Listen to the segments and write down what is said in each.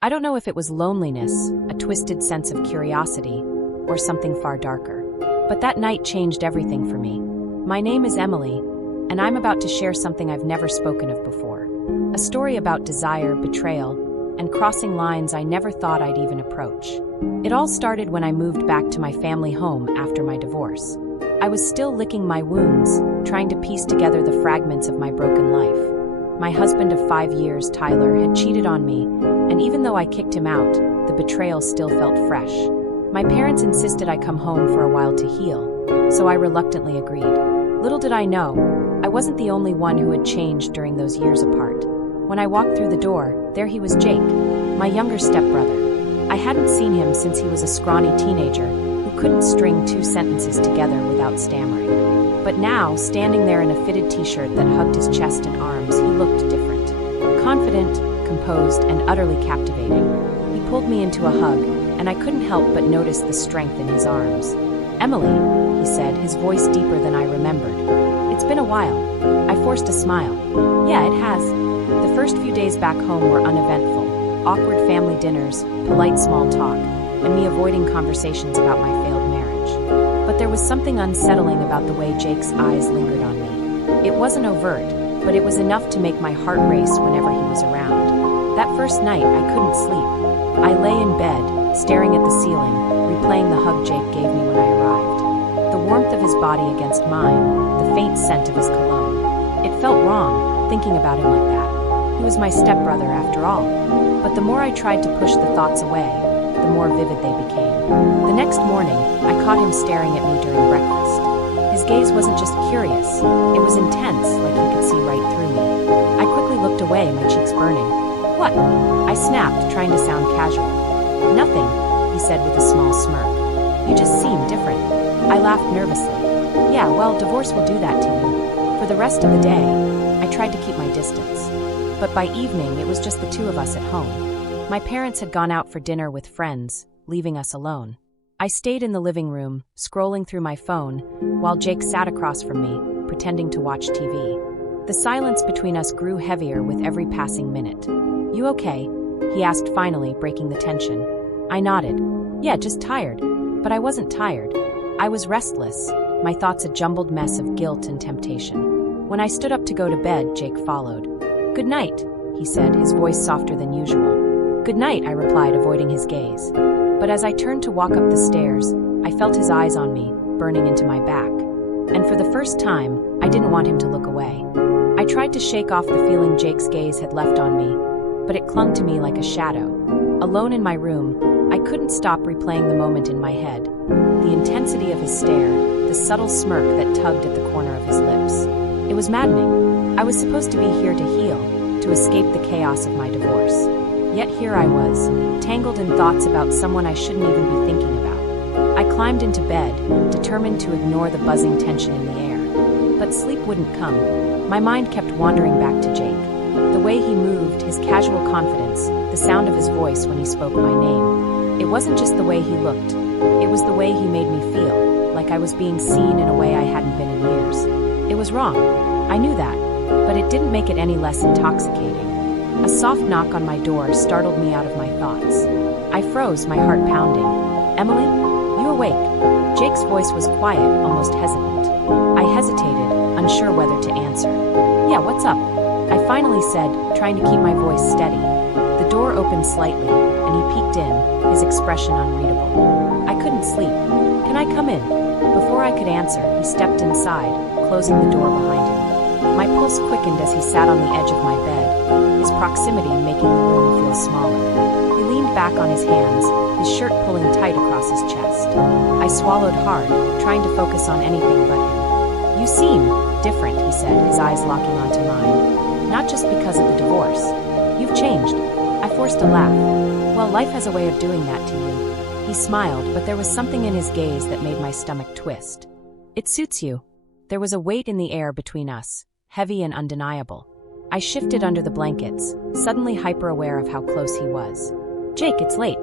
I don't know if it was loneliness, a twisted sense of curiosity, or something far darker. But that night changed everything for me. My name is Emily, and I'm about to share something I've never spoken of before. A story about desire, betrayal, and crossing lines I never thought I'd even approach. It all started when I moved back to my family home after my divorce. I was still licking my wounds, trying to piece together the fragments of my broken life. My husband of 5 years, Tyler, had cheated on me, and even though I kicked him out, the betrayal still felt fresh. My parents insisted I come home for a while to heal, so I reluctantly agreed. Little did I know, I wasn't the only one who had changed during those years apart. When I walked through the door, there he was, Jake, my younger stepbrother. I hadn't seen him since he was a scrawny teenager who couldn't string 2 sentences together without stammering. But now, standing there in a fitted t-shirt that hugged his chest and arms, he looked different. Confident, composed, and utterly captivating. He pulled me into a hug, and I couldn't help but notice the strength in his arms. "Emily," he said, his voice deeper than I remembered. "It's been a while." I forced a smile. "Yeah, it has." The first few days back home were uneventful. Awkward family dinners, polite small talk, and me avoiding conversations about my failed marriage. But there was something unsettling about the way Jake's eyes lingered on me. It wasn't overt, but it was enough to make my heart race whenever he was around. That first night, I couldn't sleep. I lay in bed, staring at the ceiling, replaying the hug Jake gave me when I arrived. The warmth of his body against mine, the faint scent of his cologne. It felt wrong, thinking about him like that. He was my stepbrother after all. But the more I tried to push the thoughts away, the more vivid they became. The next morning, I caught him staring at me during breakfast. His gaze wasn't just curious, it was intense, like he could see right through me. I quickly looked away, my cheeks burning. "What?" I snapped, trying to sound casual. "Nothing," he said with a small smirk. "You just seem different." I laughed nervously. "Yeah, well, divorce will do that to you." For the rest of the day, I tried to keep my distance. But by evening, it was just the 2 of us at home. My parents had gone out for dinner with friends, leaving us alone. I stayed in the living room, scrolling through my phone, while Jake sat across from me, pretending to watch TV. The silence between us grew heavier with every passing minute. "You okay?" he asked finally, breaking the tension. I nodded. "Yeah, just tired." But I wasn't tired. I was restless, my thoughts a jumbled mess of guilt and temptation. When I stood up to go to bed, Jake followed. "Good night," he said, his voice softer than usual. "Good night," I replied, avoiding his gaze. But as I turned to walk up the stairs, I felt his eyes on me, burning into my back. And for the first time, I didn't want him to look away. I tried to shake off the feeling Jake's gaze had left on me, but it clung to me like a shadow. Alone in my room, I couldn't stop replaying the moment in my head. The intensity of his stare, the subtle smirk that tugged at the corner of his lips. It was maddening. I was supposed to be here to heal, to escape the chaos of my divorce. Yet here I was, tangled in thoughts about someone I shouldn't even be thinking about. I climbed into bed, determined to ignore the buzzing tension in the air. But sleep wouldn't come. My mind kept wandering back to Jake. The way he moved, his casual confidence, the sound of his voice when he spoke my name. It wasn't just the way he looked. It was the way he made me feel, like I was being seen in a way I hadn't been in years. It was wrong. I knew that, but it didn't make it any less intoxicating. A soft knock on my door startled me out of my thoughts. I froze, my heart pounding. "Emily? You awake?" Jake's voice was quiet, almost hesitant. I hesitated, unsure whether to answer. "Yeah, what's up?" I finally said, trying to keep my voice steady. The door opened slightly, and he peeked in, his expression unreadable. I couldn't sleep. "Can I come in?" Before I could answer, he stepped inside, closing the door behind him. My pulse quickened as he sat on the edge of my bed, his proximity making the room feel smaller. He leaned back on his hands, his shirt pulling tight across his chest. I swallowed hard, trying to focus on anything but him. "You seem different," he said, his eyes locking onto mine. "Not just because of the divorce. You've changed." I forced a laugh. "Well, life has a way of doing that to you." He smiled, but there was something in his gaze that made my stomach twist. "It suits you." There was a weight in the air between us, heavy and undeniable. I shifted under the blankets, suddenly hyper-aware of how close he was. "Jake, it's late.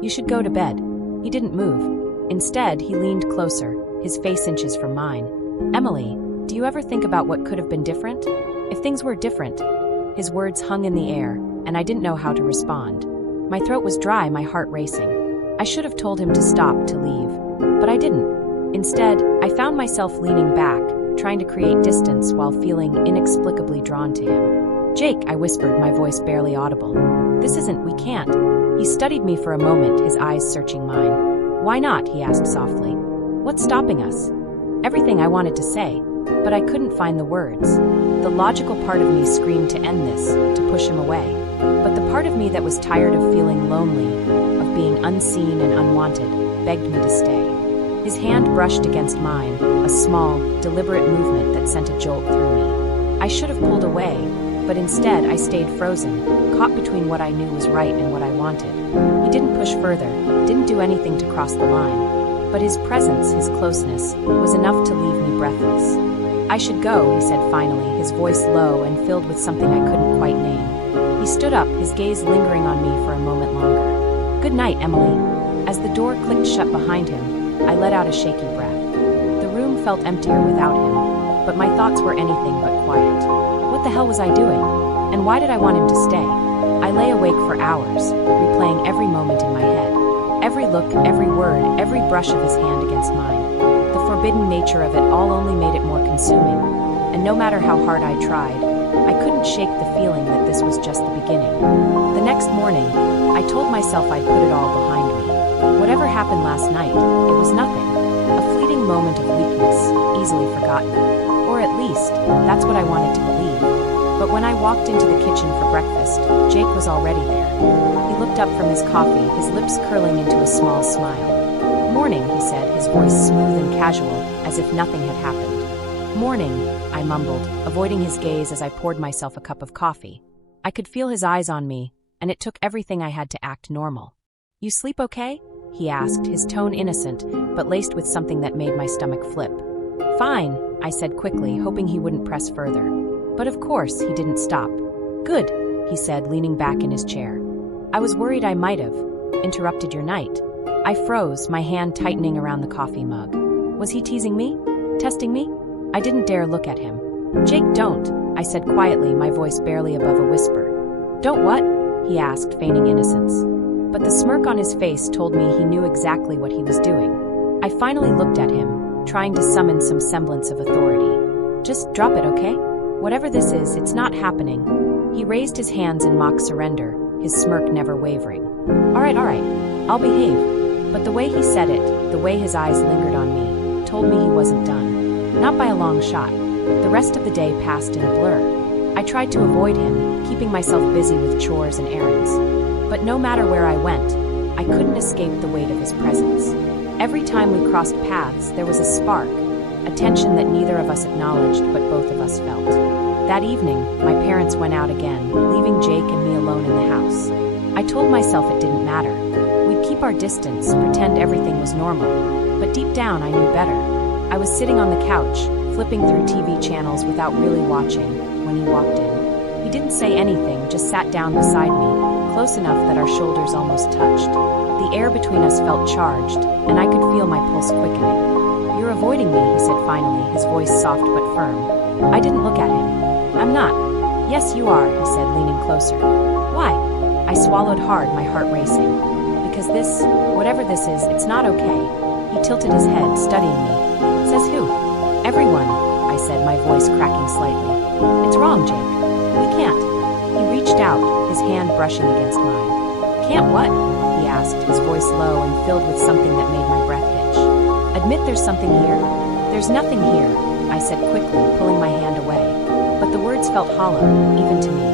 You should go to bed." He didn't move. Instead, he leaned closer, his face inches from mine. "Emily, do you ever think about what could have been different? If things were different?" His words hung in the air, and I didn't know how to respond. My throat was dry, my heart racing. I should have told him to stop, to leave. But I didn't. Instead, I found myself leaning back, trying to create distance while feeling inexplicably drawn to him. "Jake," I whispered, my voice barely audible. We can't." He studied me for a moment, his eyes searching mine. "Why not?" he asked softly. "What's stopping us?" Everything I wanted to say, but I couldn't find the words. The logical part of me screamed to end this, to push him away. But the part of me that was tired of feeling lonely, of being unseen and unwanted, begged me to stay. His hand brushed against mine, a small, deliberate movement that sent a jolt through me. I should have pulled away, but instead I stayed frozen, caught between what I knew was right and what I wanted. He didn't push further, didn't do anything to cross the line, but his presence, his closeness, was enough to leave me breathless. "I should go," he said finally, his voice low and filled with something I couldn't quite name. He stood up, his gaze lingering on me for a moment longer. "Good night, Emily." As the door clicked shut behind him, I let out a shaky breath. The room felt emptier without him, but my thoughts were anything but quiet. What the hell was I doing? And why did I want him to stay? I lay awake for hours, replaying every moment in my head. Every look, every word, every brush of his hand against mine. The forbidden nature of it all only made it more consuming, and no matter how hard I tried, I couldn't shake the feeling that this was just the beginning. The next morning, I told myself I'd put it all behind me. Whatever happened last night, it was nothing. A fleeting moment of weakness, easily forgotten. Or at least, that's what I wanted to believe. But when I walked into the kitchen for breakfast, Jake was already there. He looked up from his coffee, his lips curling into a small smile. "Morning," he said, his voice smooth and casual, as if nothing had happened. "Morning," I mumbled, avoiding his gaze as I poured myself a cup of coffee. I could feel his eyes on me, and it took everything I had to act normal. "You sleep okay?" he asked, his tone innocent, but laced with something that made my stomach flip. "Fine," I said quickly, hoping he wouldn't press further. But of course, he didn't stop. "Good," he said, leaning back in his chair. "I was worried I might have interrupted your night." I froze, my hand tightening around the coffee mug. Was he teasing me? Testing me? I didn't dare look at him. "Jake, don't," I said quietly, my voice barely above a whisper. "Don't what?" he asked, feigning innocence. But the smirk on his face told me he knew exactly what he was doing. I finally looked at him, trying to summon some semblance of authority. "Just drop it, okay? Whatever this is, it's not happening." He raised his hands in mock surrender, his smirk never wavering. All right, I'll behave." But the way he said it, the way his eyes lingered on me, told me he wasn't done. Not by a long shot. The rest of the day passed in a blur. I tried to avoid him, keeping myself busy with chores and errands. But no matter where I went, I couldn't escape the weight of his presence. Every time we crossed paths, there was a spark, a tension that neither of us acknowledged but both of us felt. That evening, my parents went out again, leaving Jake and me alone in the house. I told myself it didn't matter. We'd keep our distance, pretend everything was normal. But deep down, I knew better. I was sitting on the couch, flipping through TV channels without really watching, when he walked in. He didn't say anything, just sat down beside me, close enough that our shoulders almost touched. The air between us felt charged, and I could feel my pulse quickening. "You're avoiding me," he said finally, his voice soft but firm. I didn't look at him. "I'm not." "Yes, you are," he said, leaning closer. "Why?" I swallowed hard, my heart racing. "Because this, whatever this is, it's not okay." He tilted his head, studying me. "Says who?" "Everyone," I said, my voice cracking slightly. "It's wrong, Jake. We can't." He reached out, his hand brushing against mine. "Can't what?" he asked, his voice low and filled with something that made my breath hitch. "Admit there's something here." "There's nothing here," I said quickly, pulling my hand away. But the words felt hollow, even to me.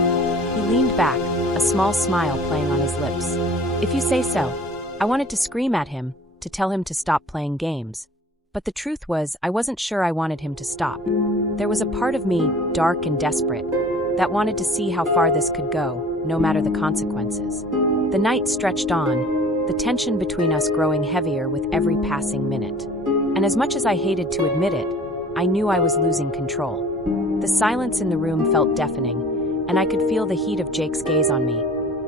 He leaned back, a small smile playing on his lips. "If you say so." I wanted to scream at him, to tell him to stop playing games. But the truth was, I wasn't sure I wanted him to stop. There was a part of me, dark and desperate, that wanted to see how far this could go, no matter the consequences. The night stretched on, the tension between us growing heavier with every passing minute. And as much as I hated to admit it, I knew I was losing control. The silence in the room felt deafening, and I could feel the heat of Jake's gaze on me,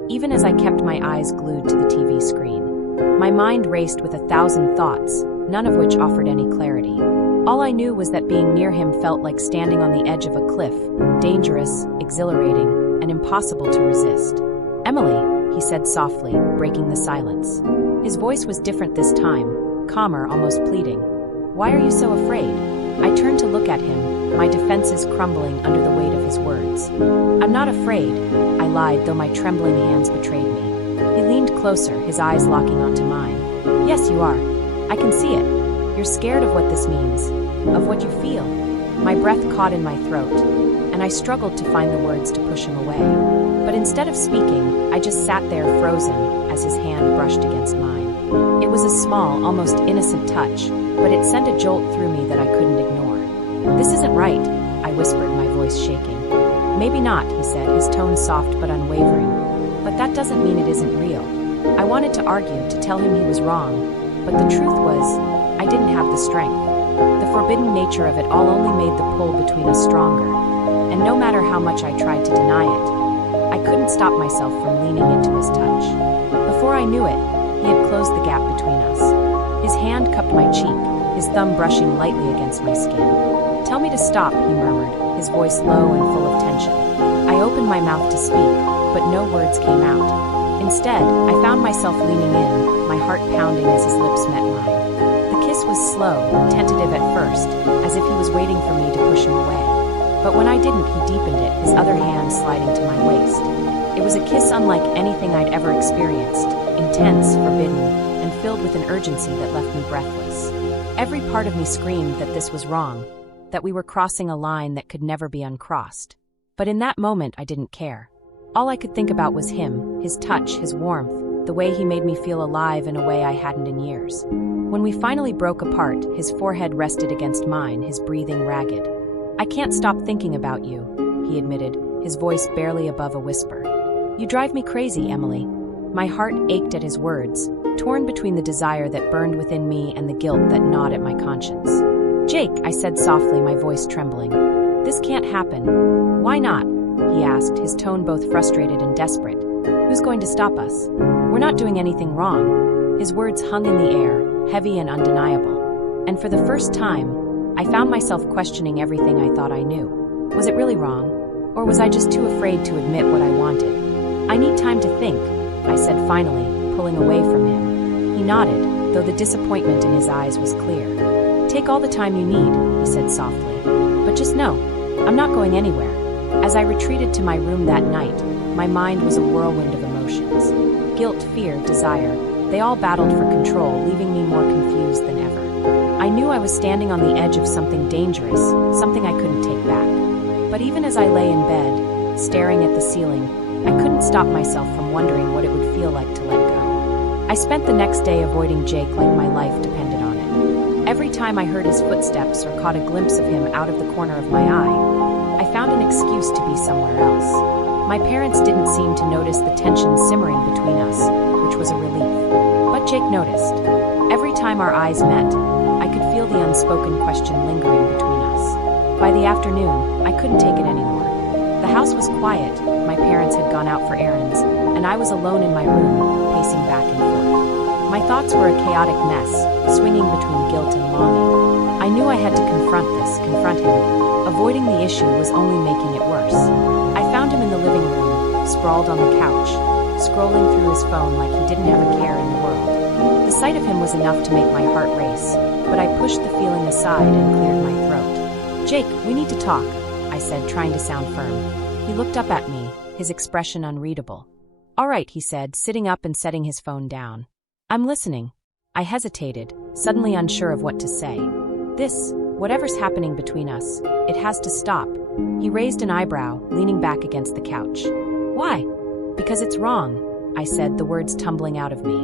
even as I kept my eyes glued to the TV screen. My mind raced with 1,000 thoughts, none of which offered any clarity. All I knew was that being near him felt like standing on the edge of a cliff, dangerous, exhilarating, and impossible to resist. "Emily," he said softly, breaking the silence. His voice was different this time, calmer, almost pleading. Why are you so afraid? I turned to look at him, my defenses crumbling under the weight of his words. I'm not afraid, I lied, though my trembling hands betrayed me. He leaned closer, his eyes locking onto mine. Yes, you are. I can see it. You're scared of what this means, of what you feel. My breath caught in my throat, and I struggled to find the words to push him away. But instead of speaking, I just sat there frozen as his hand brushed against mine. It was a small, almost innocent touch, but it sent a jolt through me that I couldn't ignore. This isn't right, I whispered, my voice shaking. Maybe not, he said, his tone soft but unwavering. But that doesn't mean it isn't real. I wanted to argue, to tell him he was wrong, but the truth was, I didn't have the strength. The forbidden nature of it all only made the pull between us stronger, and no matter how much I tried to deny it, I couldn't stop myself from leaning into his touch. Before I knew it, he had closed the gap between us. His hand cupped my cheek, his thumb brushing lightly against my skin. Tell me to stop, he murmured, his voice low and full of tension. I opened my mouth to speak, but no words came out. Instead, I found myself leaning in, my heart pounding as his lips met mine. The kiss was slow, tentative at first, as if he was waiting for me to push him away. But when I didn't, he deepened it, his other hand sliding to my waist. It was a kiss unlike anything I'd ever experienced, intense, forbidden, and filled with an urgency that left me breathless. Every part of me screamed that this was wrong, that we were crossing a line that could never be uncrossed. But in that moment, I didn't care. All I could think about was him, his touch, his warmth, the way he made me feel alive in a way I hadn't in years. When we finally broke apart, his forehead rested against mine, his breathing ragged. I can't stop thinking about you, he admitted, his voice barely above a whisper. You drive me crazy, Emily. My heart ached at his words, torn between the desire that burned within me and the guilt that gnawed at my conscience. Jake, I said softly, my voice trembling. This can't happen. Why not? He asked, his tone both frustrated and desperate. Who's going to stop us? We're not doing anything wrong. His words hung in the air, heavy and undeniable. And for the first time, I found myself questioning everything I thought I knew. Was it really wrong? Or was I just too afraid to admit what I wanted? I need time to think, I said finally, pulling away from him. He nodded, though the disappointment in his eyes was clear. Take all the time you need, he said softly. But just know, I'm not going anywhere. As I retreated to my room that night, my mind was a whirlwind of emotions. Guilt, fear, desire, they all battled for control, leaving me more confused than ever. I knew I was standing on the edge of something dangerous, something I couldn't take back. But even as I lay in bed, staring at the ceiling, I couldn't stop myself from wondering what it would feel like to let go. I spent the next day avoiding Jake like my life depended on it. Every time I heard his footsteps or caught a glimpse of him out of the corner of my eye, I found an excuse to be somewhere else. My parents didn't seem to notice the tension simmering between us, which was a relief. But Jake noticed. Every time our eyes met, I could feel the unspoken question lingering between us. By the afternoon, I couldn't take it anymore. The house was quiet, my parents had gone out for errands, and I was alone in my room, pacing back and forth. My thoughts were a chaotic mess, swinging between guilt and longing. I knew I had to confront him. Avoiding the issue was only making it worse. I found him in the living room, sprawled on the couch, scrolling through his phone like he didn't have a care in the world. The sight of him was enough to make my heart race, but I pushed the feeling aside and cleared my throat. Jake, we need to talk, I said, trying to sound firm. He looked up at me, his expression unreadable. All right, he said, sitting up and setting his phone down. I'm listening. I hesitated, suddenly unsure of what to say. Whatever's happening between us, it has to stop. He raised an eyebrow, leaning back against the couch. Why? Because it's wrong, I said, the words tumbling out of me.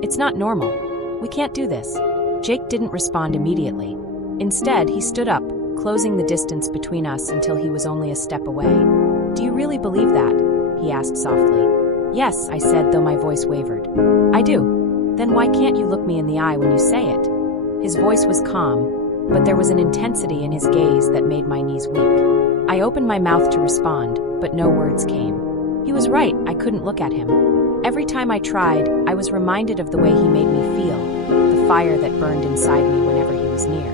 It's not normal. We can't do this. Jake didn't respond immediately. Instead, he stood up, closing the distance between us until he was only a step away. Do you really believe that? He asked softly. Yes, I said, though my voice wavered. I do. Then why can't you look me in the eye when you say it? His voice was calm, but there was an intensity in his gaze that made my knees weak. I opened my mouth to respond, but no words came. He was right, I couldn't look at him. Every time I tried, I was reminded of the way he made me feel, the fire that burned inside me whenever he was near.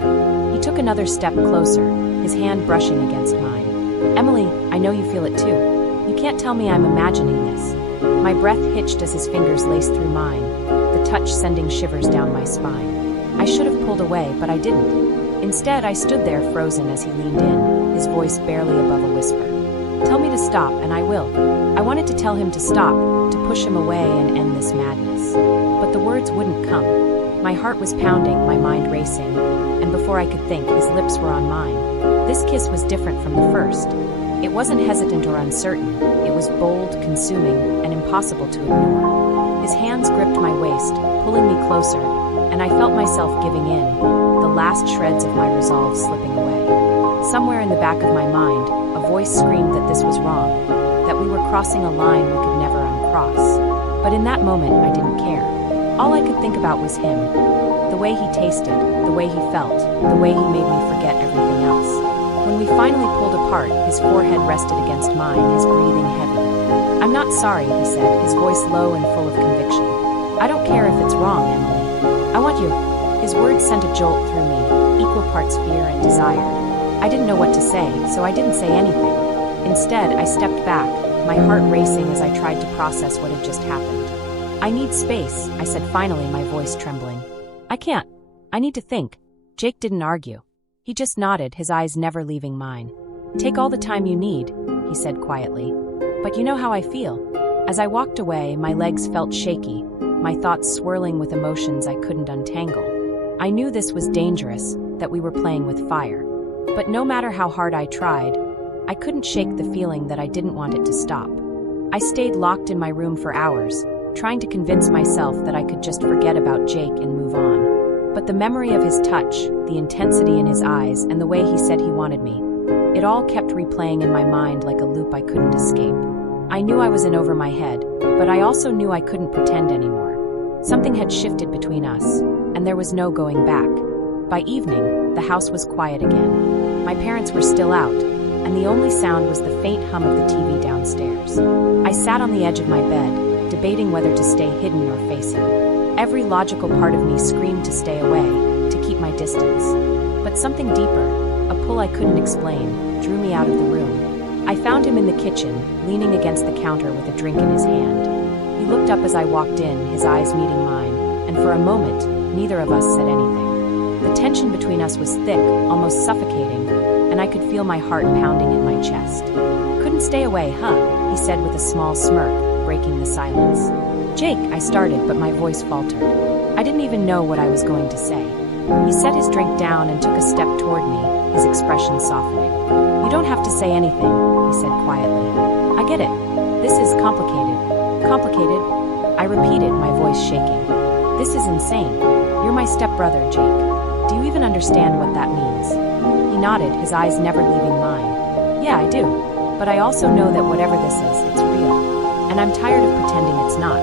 He took another step closer, his hand brushing against mine. Emily, I know you feel it too. You can't tell me I'm imagining this. My breath hitched as his fingers laced through mine, the touch sending shivers down my spine. I should have pulled away, but I didn't. Instead, I stood there frozen as he leaned in, his voice barely above a whisper. "Tell me to stop, and I will." I wanted to tell him to stop, to push him away and end this madness. But the words wouldn't come. My heart was pounding, my mind racing, and before I could think, his lips were on mine. This kiss was different from the first. It wasn't hesitant or uncertain. It was bold, consuming, and impossible to ignore. His hands gripped my waist, pulling me closer, and I felt myself giving in, the last shreds of my resolve slipping away. Somewhere in the back of my mind, a voice screamed that this was wrong, that we were crossing a line we could never uncross. But in that moment, I didn't care. All I could think about was him. The way he tasted, the way he felt, the way he made me forget everything else. When we finally pulled apart, his forehead rested against mine, his breathing heavy. "I'm not sorry," he said, his voice low and full of conviction. "I don't care if it's wrong, Emily. I want you." His words sent a jolt through me, equal parts fear and desire. I didn't know what to say, so I didn't say anything. Instead, I stepped back, my heart racing as I tried to process what had just happened. "I need space," I said finally, my voice trembling. "I can't. I need to think." Jake didn't argue. He just nodded, his eyes never leaving mine. "Take all the time you need," he said quietly. "But you know how I feel." As I walked away, my legs felt shaky, my thoughts swirling with emotions I couldn't untangle. I knew this was dangerous, that we were playing with fire. But no matter how hard I tried, I couldn't shake the feeling that I didn't want it to stop. I stayed locked in my room for hours, trying to convince myself that I could just forget about Jake and move on. But the memory of his touch, the intensity in his eyes, and the way he said he wanted me, it all kept replaying in my mind like a loop I couldn't escape. I knew I was in over my head, but I also knew I couldn't pretend anymore. Something had shifted between us, and there was no going back. By evening, the house was quiet again. My parents were still out, and the only sound was the faint hum of the TV downstairs. I sat on the edge of my bed, debating whether to stay hidden or face him. Every logical part of me screamed to stay away, to keep my distance. But something deeper, a pull I couldn't explain, drew me out of the room. I found him in the kitchen, leaning against the counter with a drink in his hand. He looked up as I walked in, his eyes meeting mine, and for a moment, neither of us said anything. The tension between us was thick, almost suffocating, and I could feel my heart pounding in my chest. "Couldn't stay away, huh?" he said with a small smirk, breaking the silence. "Jake," I started, but my voice faltered. I didn't even know what I was going to say. He set his drink down and took a step toward me, his expression softening. "You don't have to say anything," he said quietly. "I get it. This is complicated." "Complicated?" I repeated, my voice shaking. "This is insane. You're my stepbrother, Jake. Do you even understand what that means?" He nodded, his eyes never leaving mine. "Yeah, I do. But I also know that whatever this is, it's real. And I'm tired of pretending it's not."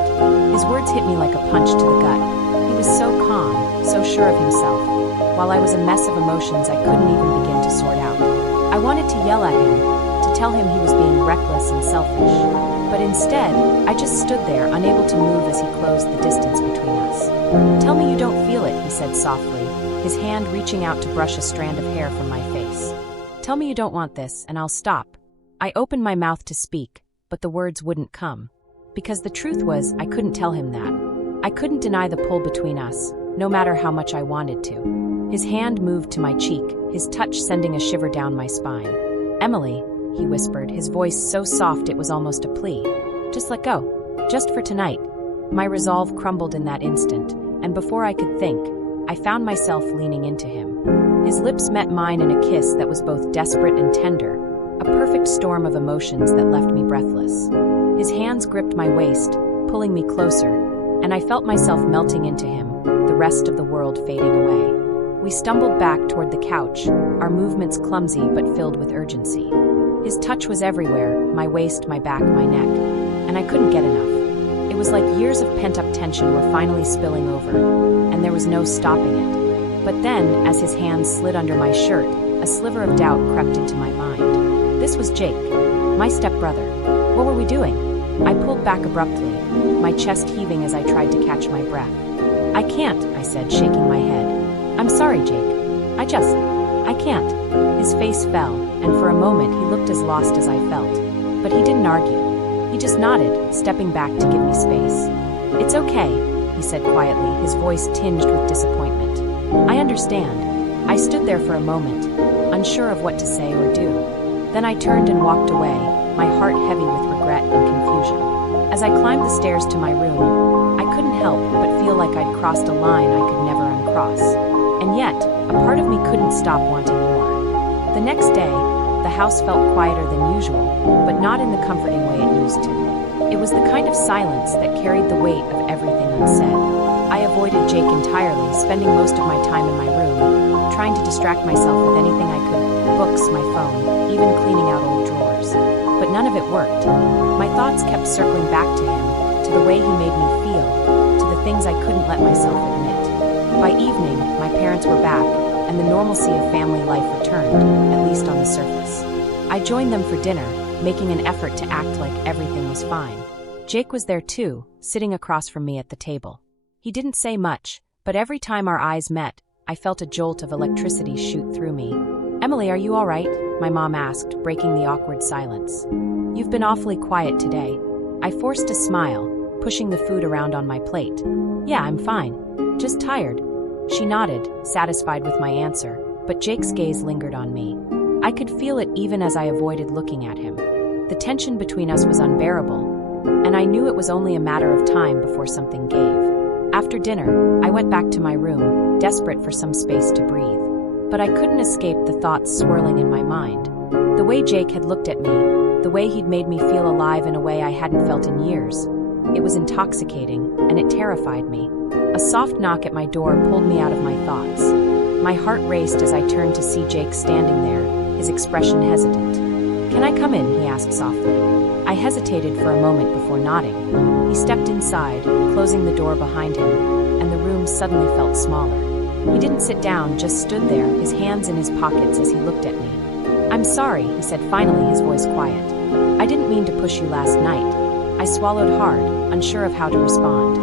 His words hit me like a punch to the gut. He was so calm, so sure of himself, while I was a mess of emotions I couldn't even begin to sort out. I wanted to yell at him, to tell him he was being reckless and selfish. But instead, I just stood there, unable to move as he closed the distance between us. "Tell me you don't feel it," he said softly, his hand reaching out to brush a strand of hair from my face. "Tell me you don't want this, and I'll stop." I opened my mouth to speak, but the words wouldn't come. Because the truth was, I couldn't tell him that. I couldn't deny the pull between us, no matter how much I wanted to. His hand moved to my cheek, his touch sending a shiver down my spine. "Emily," he whispered, his voice so soft it was almost a plea. "Just let go. Just for tonight." My resolve crumbled in that instant, and before I could think, I found myself leaning into him. His lips met mine in a kiss that was both desperate and tender, a perfect storm of emotions that left me breathless. His hands gripped my waist, pulling me closer, and I felt myself melting into him, the rest of the world fading away. We stumbled back toward the couch, our movements clumsy but filled with urgency. His touch was everywhere, my waist, my back, my neck, and I couldn't get enough. It was like years of pent-up tension were finally spilling over, and there was no stopping it. But then, as his hands slid under my shirt, a sliver of doubt crept into my mind. This was Jake, my stepbrother. What were we doing? I pulled back abruptly, my chest heaving as I tried to catch my breath. "I can't," I said, shaking my head. "I'm sorry, Jake. I can't." His face fell, and for a moment he looked as lost as I felt. But he didn't argue. He just nodded, stepping back to give me space. "It's okay," he said quietly, his voice tinged with disappointment. "I understand." I stood there for a moment, unsure of what to say or do. Then I turned and walked away, my heart heavy with regret and confusion. As I climbed the stairs to my room, I couldn't help but feel like I'd crossed a line I could never uncross. And yet, a part of me couldn't stop wanting more. The next day, the house felt quieter than usual, but not in the comforting way it used to. It was the kind of silence that carried the weight of everything unsaid. I avoided Jake entirely, spending most of my time in my room, trying to distract myself with anything I could, books, my phone, even cleaning out old drawers. But none of it worked. My thoughts kept circling back to him, to the way he made me feel, to the things I couldn't let myself admit. By evening, my parents were back, and the normalcy of family life returned, at least on the surface. I joined them for dinner, making an effort to act like everything was fine. Jake was there too, sitting across from me at the table. He didn't say much, but every time our eyes met, I felt a jolt of electricity shoot through me. "Emily, are you all right?" my mom asked, breaking the awkward silence. "You've been awfully quiet today." I forced a smile, pushing the food around on my plate. "Yeah, I'm fine. Just tired." She nodded, satisfied with my answer, but Jake's gaze lingered on me. I could feel it even as I avoided looking at him. The tension between us was unbearable, and I knew it was only a matter of time before something gave. After dinner, I went back to my room, desperate for some space to breathe. But I couldn't escape the thoughts swirling in my mind. The way Jake had looked at me, the way he'd made me feel alive in a way I hadn't felt in years. It was intoxicating, and it terrified me. A soft knock at my door pulled me out of my thoughts. My heart raced as I turned to see Jake standing there, his expression hesitant. "Can I come in?" he asked softly. I hesitated for a moment before nodding. He stepped inside, closing the door behind him, and the room suddenly felt smaller. He didn't sit down, just stood there, his hands in his pockets as he looked at me. "I'm sorry," he said, finally, his voice quiet. "I didn't mean to push you last night." I swallowed hard, unsure of how to respond.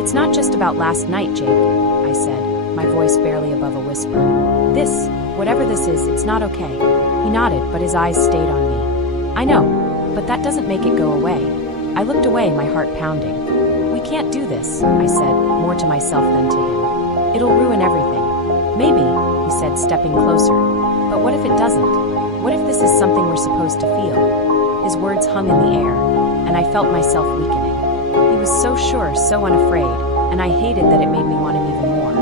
"It's not just about last night, Jake," I said, my voice barely above a whisper. "This, whatever this is, it's not okay." He nodded, but his eyes stayed on me. "I know, but that doesn't make it go away." I looked away, my heart pounding. "We can't do this," I said, more to myself than to him. "It'll ruin everything." "Maybe," he said, stepping closer. "But what if it doesn't? What if this is something we're supposed to feel?" His words hung in the air, and I felt myself weakening. He was so sure, so unafraid, and I hated that it made me want him even more.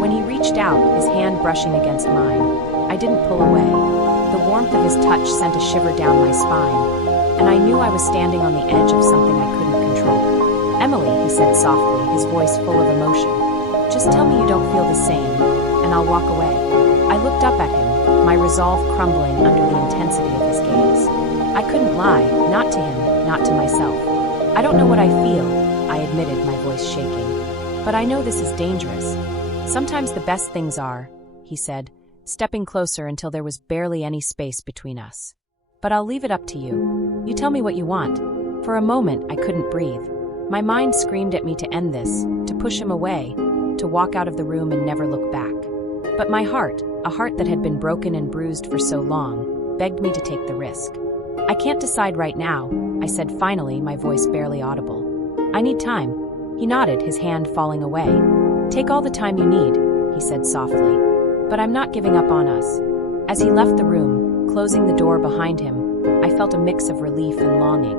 When he reached out, his hand brushing against mine, I didn't pull away. The warmth of his touch sent a shiver down my spine, and I knew I was standing on the edge of something I couldn't control. "Emily," he said softly, his voice full of emotion. "Just tell me you don't feel the same, and I'll walk away." I looked up at him, my resolve crumbling under the intensity of his gaze. I couldn't lie, not to him, not to myself. "I don't know what I feel," I admitted, my voice shaking. "But I know this is dangerous. Sometimes the best things are," he said, stepping closer until there was barely any space between us. "But I'll leave it up to you. You tell me what you want." For a moment, I couldn't breathe. My mind screamed at me to end this, to push him away, to walk out of the room and never look back. But my heart, a heart that had been broken and bruised for so long, begged me to take the risk. "I can't decide right now," I said finally, my voice barely audible. "I need time." He nodded, his hand falling away. "Take all the time you need," he said softly. "But I'm not giving up on us." As he left the room, closing the door behind him, I felt a mix of relief and longing.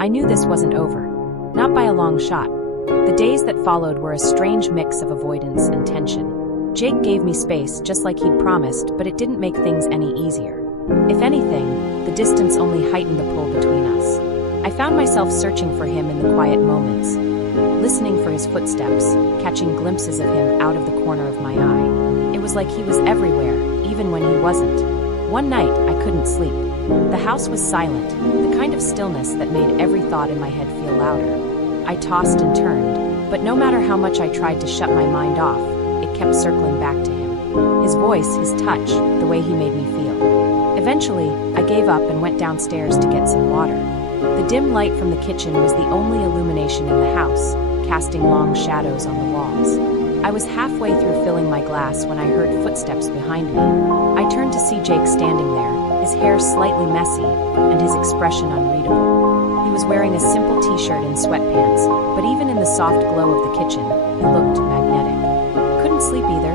I knew this wasn't over. Not by a long shot. The days that followed were a strange mix of avoidance and tension. Jake gave me space, just like he'd promised, but it didn't make things any easier. If anything, the distance only heightened the pull between us. I found myself searching for him in the quiet moments, listening for his footsteps, catching glimpses of him out of the corner of my eye. It was like he was everywhere, even when he wasn't. One night, I couldn't sleep. The house was silent, the kind of stillness that made every thought in my head feel louder. I tossed and turned, but no matter how much I tried to shut my mind off, it kept circling back to him. His voice, his touch, the way he made me feel. Eventually, I gave up and went downstairs to get some water. The dim light from the kitchen was the only illumination in the house, casting long shadows on the walls. I was halfway through filling my glass when I heard footsteps behind me. I turned to see Jake standing there, his hair slightly messy, and his expression unreadable. He was wearing a simple t-shirt and sweatpants, but even in the soft glow of the kitchen, he looked magnetic. "Couldn't sleep either?"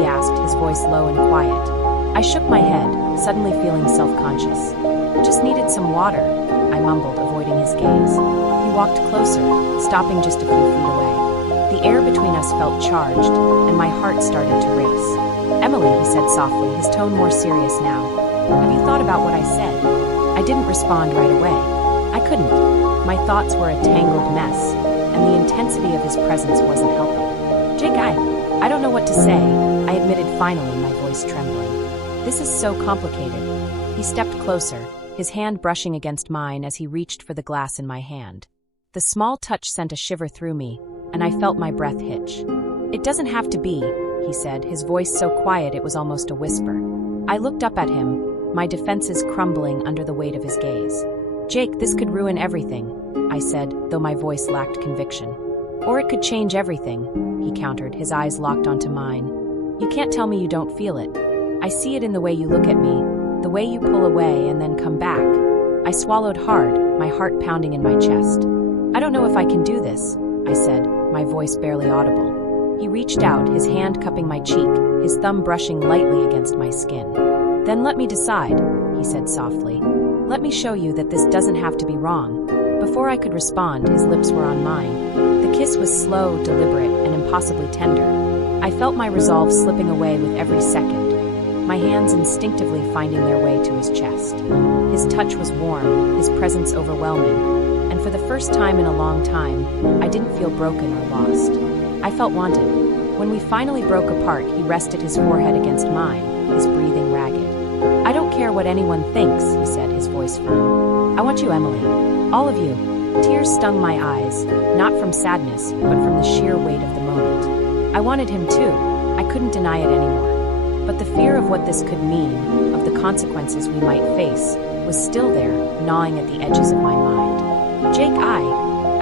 he asked, his voice low and quiet. I shook my head, suddenly feeling self-conscious. "Just needed some water," I mumbled, avoiding his gaze. He walked closer, stopping just a few feet away. The air between us felt charged, and my heart started to race. "Emily," he said softly, his tone more serious now, "have you thought about what I said?" I didn't respond right away. I couldn't. My thoughts were a tangled mess, and the intensity of his presence wasn't helping. "Jake, I don't know what to say," I admitted finally, my voice trembling. "This is so complicated." He stepped closer, his hand brushing against mine as he reached for the glass in my hand. The small touch sent a shiver through me, and I felt my breath hitch. "It doesn't have to be," he said, his voice so quiet it was almost a whisper. I looked up at him, my defenses crumbling under the weight of his gaze. "Jake, this could ruin everything," I said, though my voice lacked conviction. "Or it could change everything," he countered, his eyes locked onto mine. "You can't tell me you don't feel it. I see it in the way you look at me, the way you pull away and then come back." I swallowed hard, my heart pounding in my chest. "I don't know if I can do this," I said, my voice barely audible. He reached out, his hand cupping my cheek, his thumb brushing lightly against my skin. "Then let me decide," he said softly. "Let me show you that this doesn't have to be wrong." Before I could respond, his lips were on mine. The kiss was slow, deliberate, and impossibly tender. I felt my resolve slipping away with every second, my hands instinctively finding their way to his chest. His touch was warm, his presence overwhelming, and for the first time in a long time, I didn't feel broken or lost. I felt wanted. When we finally broke apart, he rested his forehead against mine, his breathing ragged. "I don't care what anyone thinks," he said, his voice firm. "I want you, Emily. All of you." Tears stung my eyes, not from sadness, but from the sheer weight of the moment. I wanted him too. I couldn't deny it anymore. But the fear of what this could mean, of the consequences we might face, was still there, gnawing at the edges of my mind. "Jake,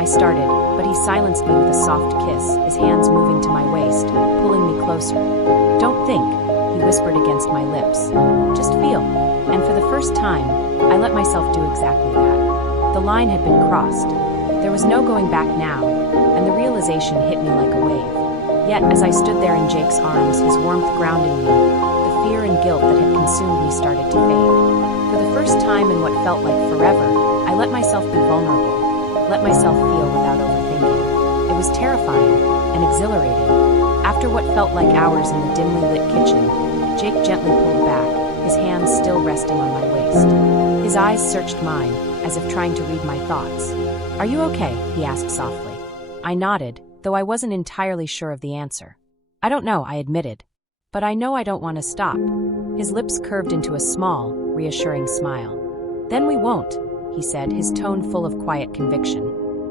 I started, but he silenced me with a soft kiss, his hands moving to my waist, pulling me closer. "Don't think," he whispered against my lips. "Just feel." And for the first time, I let myself do exactly that. The line had been crossed. There was no going back now, and the realization hit me like a wave. Yet, as I stood there in Jake's arms, his warmth grounding me, the fear and guilt that had consumed me started to fade. For the first time in what felt like forever, I let myself be vulnerable, let myself feel without overthinking. It was terrifying and exhilarating. After what felt like hours in the dimly lit kitchen, Jake gently pulled back, his hands still resting on my waist. His eyes searched mine, as if trying to read my thoughts. "Are you okay?" he asked softly. I nodded, though I wasn't entirely sure of the answer. "I don't know," I admitted. "But I know I don't want to stop." His lips curved into a small, reassuring smile. "Then we won't," he said, his tone full of quiet conviction.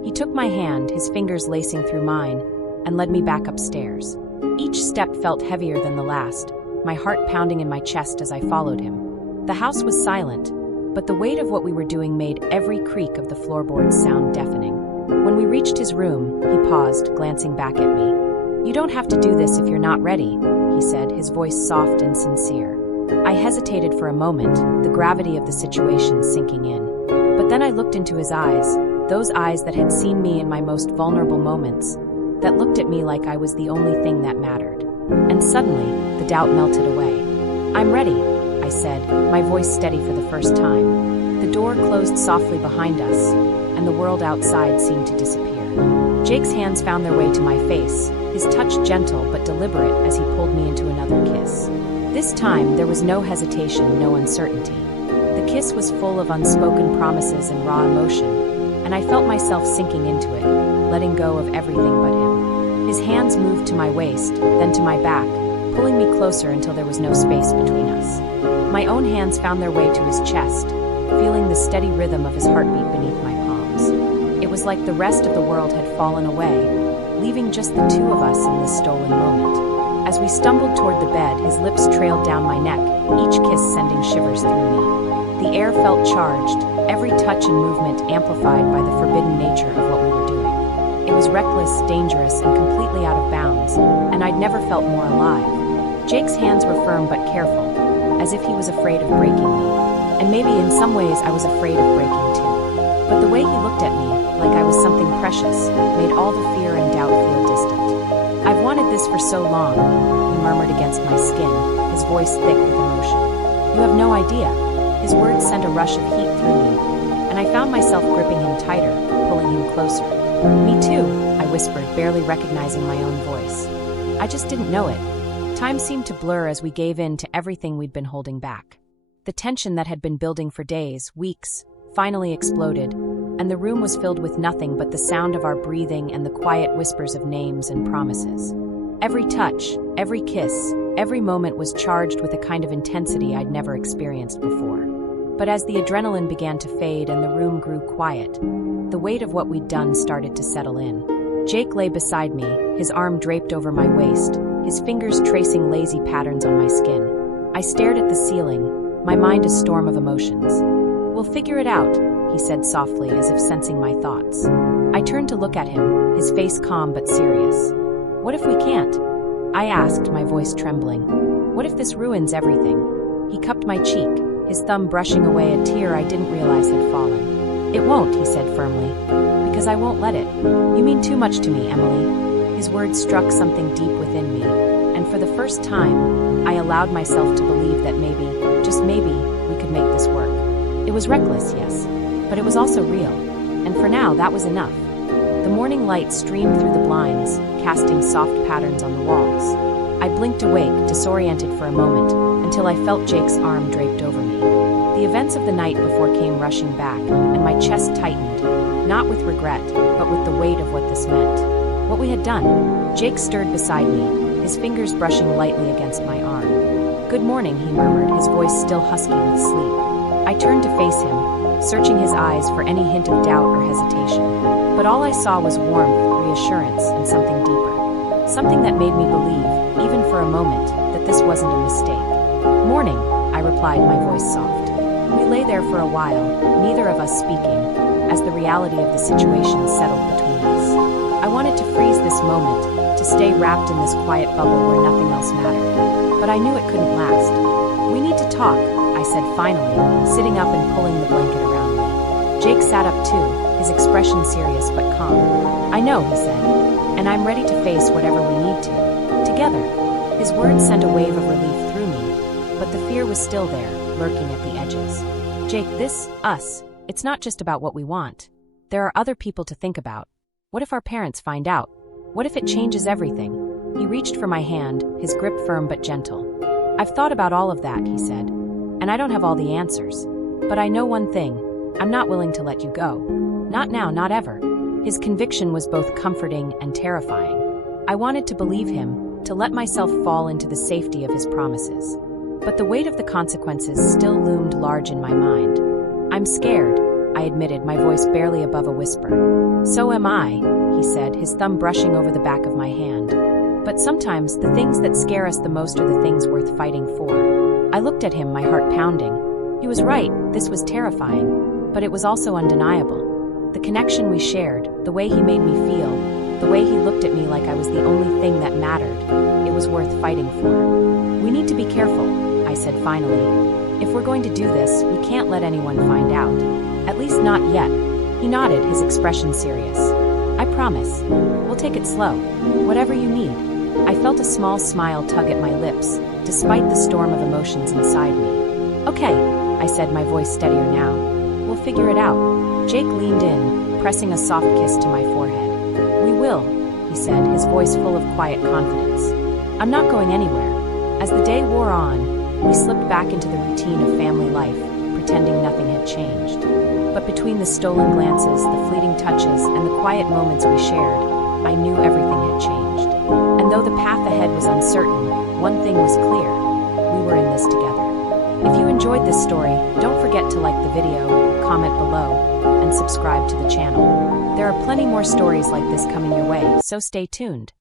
He took my hand, his fingers lacing through mine, and led me back upstairs. Each step felt heavier than the last, my heart pounding in my chest as I followed him. The house was silent, but the weight of what we were doing made every creak of the floorboards sound deafening. When we reached his room, he paused, glancing back at me. "You don't have to do this if you're not ready," he said, his voice soft and sincere. I hesitated for a moment, the gravity of the situation sinking in. But then I looked into his eyes, those eyes that had seen me in my most vulnerable moments, that looked at me like I was the only thing that mattered. And suddenly, the doubt melted away. "I'm ready," I said, my voice steady for the first time. The door closed softly behind us, and the world outside seemed to disappear. Jake's hands found their way to my face, his touch gentle but deliberate as he pulled me into another kiss. This time, there was no hesitation, no uncertainty. The kiss was full of unspoken promises and raw emotion, and I felt myself sinking into it, letting go of everything but him. His hands moved to my waist, then to my back, pulling me closer until there was no space between us. My own hands found their way to his chest, feeling the steady rhythm of his heartbeat beneath my palms. It was like the rest of the world had fallen away, leaving just the two of us in this stolen moment. As we stumbled toward the bed, his lips trailed down my neck, each kiss sending shivers through me. The air felt charged, every touch and movement amplified by the forbidden nature of what we were doing. It was reckless, dangerous, and completely out of bounds, and I'd never felt more alive. Jake's hands were firm but careful, as if he was afraid of breaking me. And maybe in some ways I was afraid of breaking too. But the way he looked at me, like I was something precious, made all the fear and doubt feel distant. "I've wanted this for so long," he murmured against my skin, his voice thick with emotion. "You have no idea." His words sent a rush of heat through me, and I found myself gripping him tighter, pulling him closer. "Me too," I whispered, barely recognizing my own voice. I just didn't know it. Time seemed to blur as we gave in to everything we'd been holding back. The tension that had been building for days, weeks, finally exploded, and the room was filled with nothing but the sound of our breathing and the quiet whispers of names and promises. Every touch, every kiss, every moment was charged with a kind of intensity I'd never experienced before. But as the adrenaline began to fade and the room grew quiet, the weight of what we'd done started to settle in. Jake lay beside me, his arm draped over my waist, his fingers tracing lazy patterns on my skin. I stared at the ceiling, my mind a storm of emotions. "We'll figure it out," he said softly, as if sensing my thoughts. I turned to look at him, his face calm but serious. "What if we can't?" I asked, my voice trembling. "What if this ruins everything?" He cupped my cheek, his thumb brushing away a tear I didn't realize had fallen. "It won't," he said firmly, "because I won't let it. You mean too much to me, Emily." His words struck something deep within me, and for the first time, I allowed myself to believe that maybe, just maybe, we could make this work. It was reckless, yes, but it was also real, and for now that was enough. The morning light streamed through the blinds, casting soft patterns on the walls. I blinked awake, disoriented for a moment, until I felt Jake's arm draped over me. The events of the night before came rushing back, and my chest tightened, not with regret, but with the weight of what this meant. What we had done. Jake stirred beside me, his fingers brushing lightly against my arm. "Good morning," he murmured, his voice still husky with sleep. I turned to face him, searching his eyes for any hint of doubt or hesitation. But all I saw was warmth, reassurance, and something deeper. Something that made me believe, even for a moment, that this wasn't a mistake. "Morning," I replied, my voice soft. We lay there for a while, neither of us speaking, as the reality of the situation settled between us. I wanted to freeze this moment, to stay wrapped in this quiet bubble where nothing else mattered. But I knew it couldn't last. "We need to talk," I said finally, sitting up and pulling the blanket around me. Jake sat up too, his expression serious but calm. "I know," he said, "and I'm ready to face whatever we need to. Together." His words sent a wave of relief through me, but the fear was still there, lurking at the edges. "Jake, us, it's not just about what we want. There are other people to think about. What if our parents find out? What if it changes everything?" He reached for my hand, his grip firm but gentle. "I've thought about all of that," he said, "and I don't have all the answers. But I know one thing, I'm not willing to let you go. Not now, not ever." His conviction was both comforting and terrifying. I wanted to believe him, to let myself fall into the safety of his promises. But the weight of the consequences still loomed large in my mind. "I'm scared," I admitted, my voice barely above a whisper. "So am I," he said, his thumb brushing over the back of my hand. "But sometimes the things that scare us the most are the things worth fighting for." I looked at him, my heart pounding. He was right, this was terrifying, but it was also undeniable. The connection we shared, the way he made me feel, the way he looked at me like I was the only thing that mattered, it was worth fighting for. "We need to be careful," I said finally. "If we're going to do this, we can't let anyone find out. At least not yet." He nodded, his expression serious. "I promise. We'll take it slow. Whatever you need." I felt a small smile tug at my lips, despite the storm of emotions inside me. "Okay," I said, my voice steadier now. "We'll figure it out." Jake leaned in, pressing a soft kiss to my forehead. "We will," he said, his voice full of quiet confidence. "I'm not going anywhere." As the day wore on, we slipped back into the routine of family life, pretending nothing had changed. But between the stolen glances, the fleeting touches, and the quiet moments we shared, I knew everything had changed. And though the path ahead was uncertain, one thing was clear: we were in this together. If you enjoyed this story, don't forget to like the video, comment below, and subscribe to the channel. There are plenty more stories like this coming your way, so stay tuned.